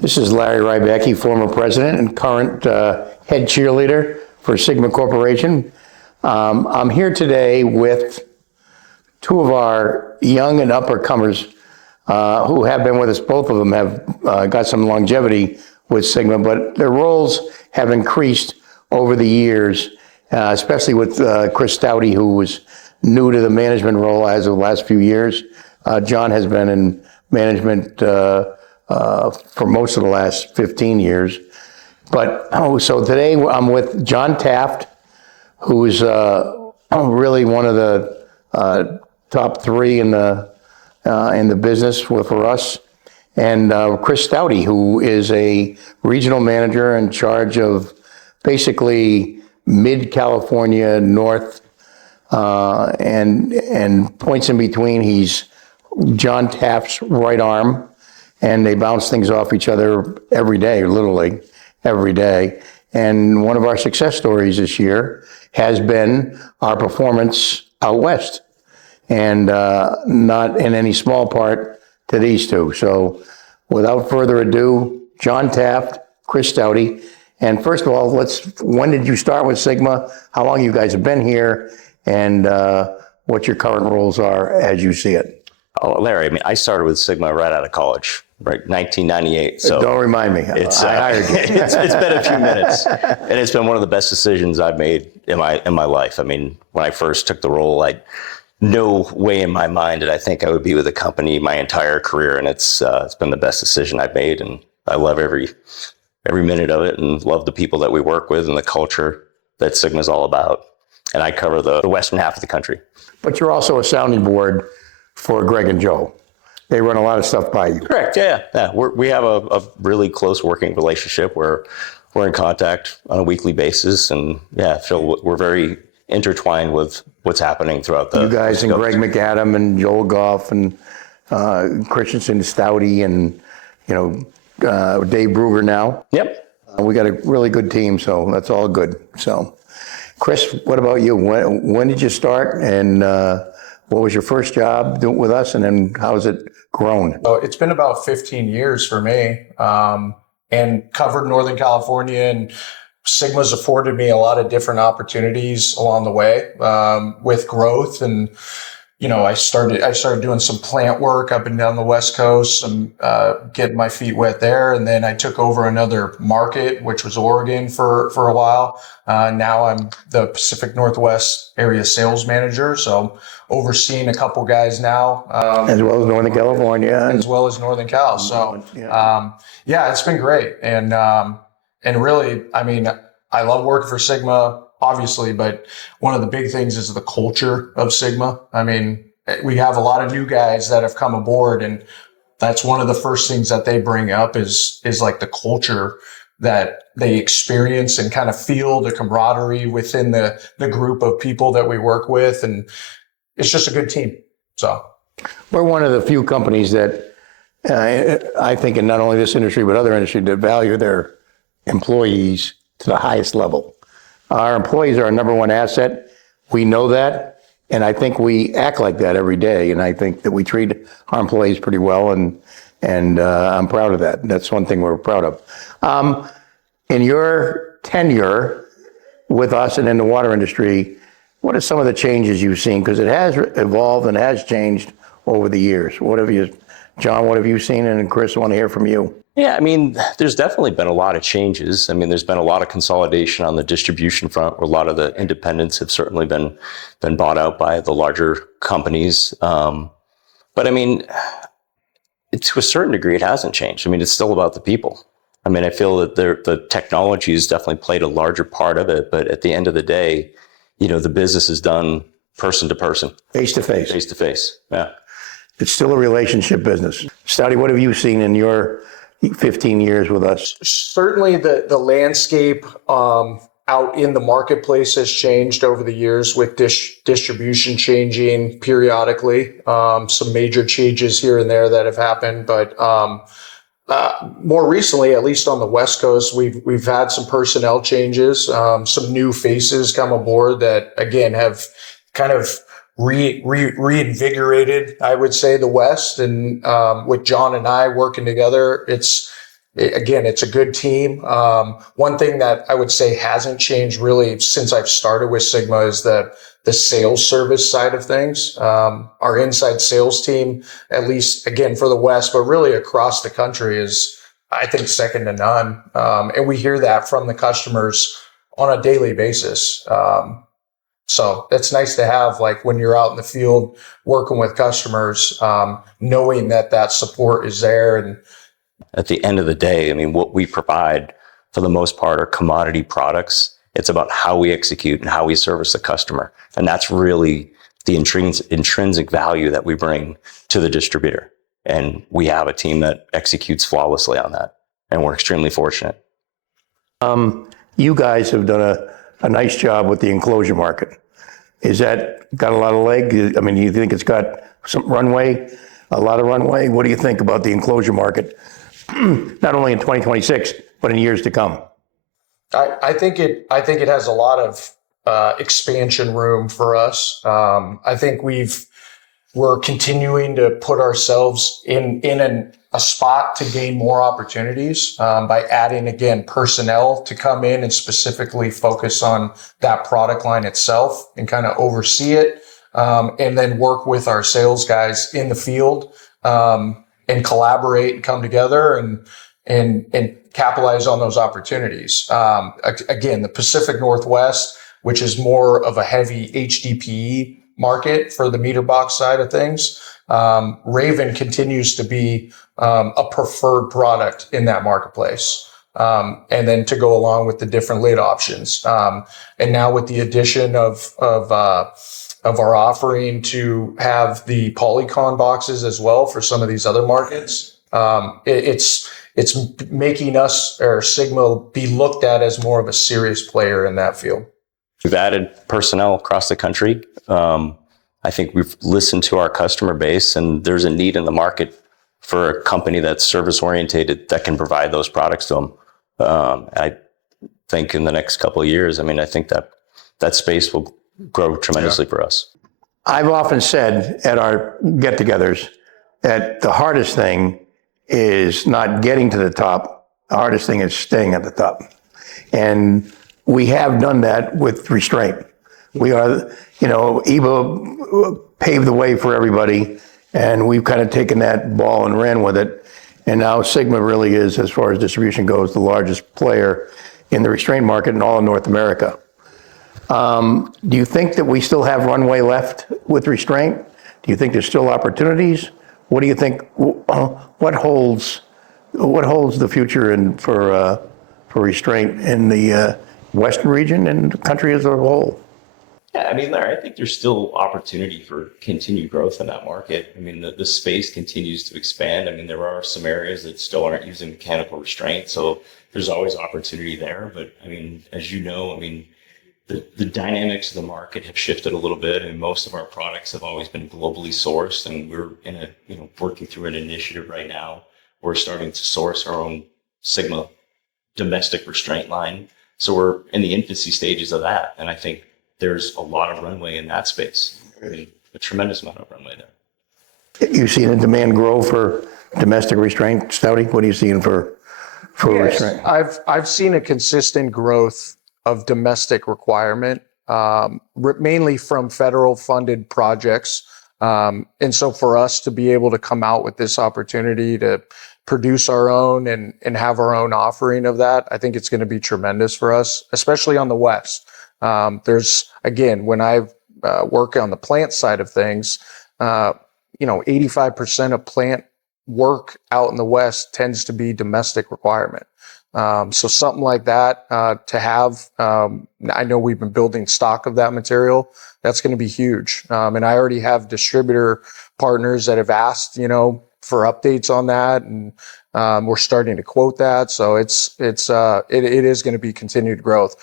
This is Larry Rybacki, former president and current head cheerleader for Sigma Corporation. I'm here today with two of our young and uppercomers who have been with us. Both of them have got some longevity with Sigma, but their roles have increased over the years, especially with Chris Staudy, who was new to the management role as of the last few years. John has been in management for most of the last 15 years. But so today I'm with John Taft, who's really one of the top three in the business for us, and Chris Staudy, who is a regional manager in charge of basically mid-California, north, and points in between. He's John Taft's right arm, and they bounce things off each other every day, literally every day. And one of our success stories this year has been our performance out west, and not in any small part to these two. So without further ado, John Taft, Chris Staudy. And first of all, when did you start with Sigma? How long you guys have been here, and what your current roles are as you see it? Oh, Larry, I mean, I started with Sigma right out of college, right, 1998. So don't remind me. I hired you. It's been a few minutes, and it's been one of the best decisions I've made in my life. I mean, when I first took the role, I no way in my mind did I think I would be with the company my entire career, and it's been the best decision I've made, and I love every minute of it, and love the people that we work with and the culture that Sigma's all about. And I cover the western half of the country. But you're also a sounding board for Greg and Joe. They run a lot of stuff by you. Correct. Yeah. We have a really close working relationship where we're in contact on a weekly basis, and feel we're very intertwined with what's happening throughout the. You guys and Greg McAdam and Joel Goff and Christensen, Staudy, and Dave Bruger now. Yep. We got a really good team, so that's all good. So, Chris, what about you? When did you start, and what was your first job doing with us, and then how's it grown? So it's been about 15 years for me, and covered Northern California, and Sigma's afforded me a lot of different opportunities along the way with growth. And I started doing some plant work up and down the West Coast, and getting my feet wet there. And then I took over another market, which was Oregon for a while. Now I'm the Pacific Northwest area sales manager. So overseeing a couple guys now. As well as Northern California. As well as Northern Cal. So, it's been great. And really, I mean, I love working for Sigma, obviously, but one of the big things is the culture of Sigma. I mean, we have a lot of new guys that have come aboard, and that's one of the first things that they bring up is like the culture that they experience and kind of feel the camaraderie within the group of people that we work with. And it's just a good team. So we're one of the few companies that I think in not only this industry, but other industries that value their employees to the highest level. Our employees are our number one asset. We know that, and I think we act like that every day. And I think that we treat our employees pretty well, and I'm proud of that. That's one thing we're proud of. In your tenure with us and in the water industry, what are some of the changes you've seen? Because it has evolved and has changed over the years. John, what have you seen? And Chris, I want to hear from you. Yeah, I mean, there's definitely been a lot of changes. I mean, there's been a lot of consolidation on the distribution front, where a lot of the independents have certainly been bought out by the larger companies. But I mean, to a certain degree, it hasn't changed. I mean, it's still about the people. I mean, I feel that the technology has definitely played a larger part of it. But at the end of the day, the business is done person to person. Face to face. Face to face, yeah. It's still a relationship business. Staudy, what have you seen in your 15 years with us? Certainly the landscape out in the marketplace has changed over the years, with distribution changing periodically. Some major changes here and there that have happened, but more recently, at least on the West Coast, we've had some personnel changes, some new faces come aboard that again have kind of reinvigorated, I would say, the West. And with John and I working together, again, it's a good team. One thing that I would say hasn't changed really since I've started with Sigma is the sales service side of things. Our inside sales team, at least again for the West, but really across the country, is I think second to none. And we hear that from the customers on a daily basis. So it's nice to have, like, when you're out in the field working with customers, knowing that that support is there. And At the end of the day, I mean, what we provide for the most part are commodity products. It's about how we execute and how we service the customer. And that's really the intrinsic value that we bring to the distributor. And we have a team that executes flawlessly on that. And we're extremely fortunate. You guys have done a nice job with the enclosure market. Is that got a lot of leg? I mean, you think it's got some runway, a lot of runway? What do you think about the enclosure market, not only in 2026, but in years to come? I think it has a lot of expansion room for us. I think we're continuing to put ourselves in a spot to gain more opportunities by adding, again, personnel to come in and specifically focus on that product line itself and kind of oversee it, and then work with our sales guys in the field, and collaborate and come together and capitalize on those opportunities. Again, the Pacific Northwest, which is more of a heavy HDPE market for the meter box side of things, Raven continues to be a preferred product in that marketplace. And then to go along with the different lid options. And now with the addition of our offering to have the Polycon boxes as well for some of these other markets, it's making us, or Sigma, be looked at as more of a serious player in that field. We've added personnel across the country. I think we've listened to our customer base, and there's a need in the market for a company that's service oriented that can provide those products to them. I think in the next couple of years, I mean, I think that space will grow tremendously for us. I've often said at our get-togethers that the hardest thing is not getting to the top. The hardest thing is staying at the top. And we have done that with restraint. We are, EBA paved the way for everybody, and we've kind of taken that ball and ran with it. And now Sigma really is, as far as distribution goes, the largest player in the restraint market in all of North America. Do you think that we still have runway left with restraint? Do you think there's still opportunities? What do you think? What holds the future for restraint in the Western region and the country as a whole? Yeah, I mean, Larry, I think there's still opportunity for continued growth in that market. I mean, the space continues to expand. I mean, there are some areas that still aren't using mechanical restraint, so there's always opportunity there. But I mean, as you know, I mean, the dynamics of the market have shifted a little bit, and most of our products have always been globally sourced. And we're working through an initiative right now. We're starting to source our own Sigma domestic restraint line. So we're in the infancy stages of that, and I think there's a lot of runway in that space. I mean, a tremendous amount of runway there. You seen the demand grow for domestic restraint, Staudy? What are you seeing for restraint? I've seen a consistent growth of domestic requirement, mainly from federal funded projects. And so for us to be able to come out with this opportunity to produce our own and have our own offering of that, I think it's going to be tremendous for us, especially on the West. There's, again, when I work on the plant side of things, 85% of plant work out in the West tends to be domestic requirement. So something like that to have, I know we've been building stock of that material. That's going to be huge. And I already have distributor partners that have asked, for updates on that, and we're starting to quote that. So it is going to be continued growth.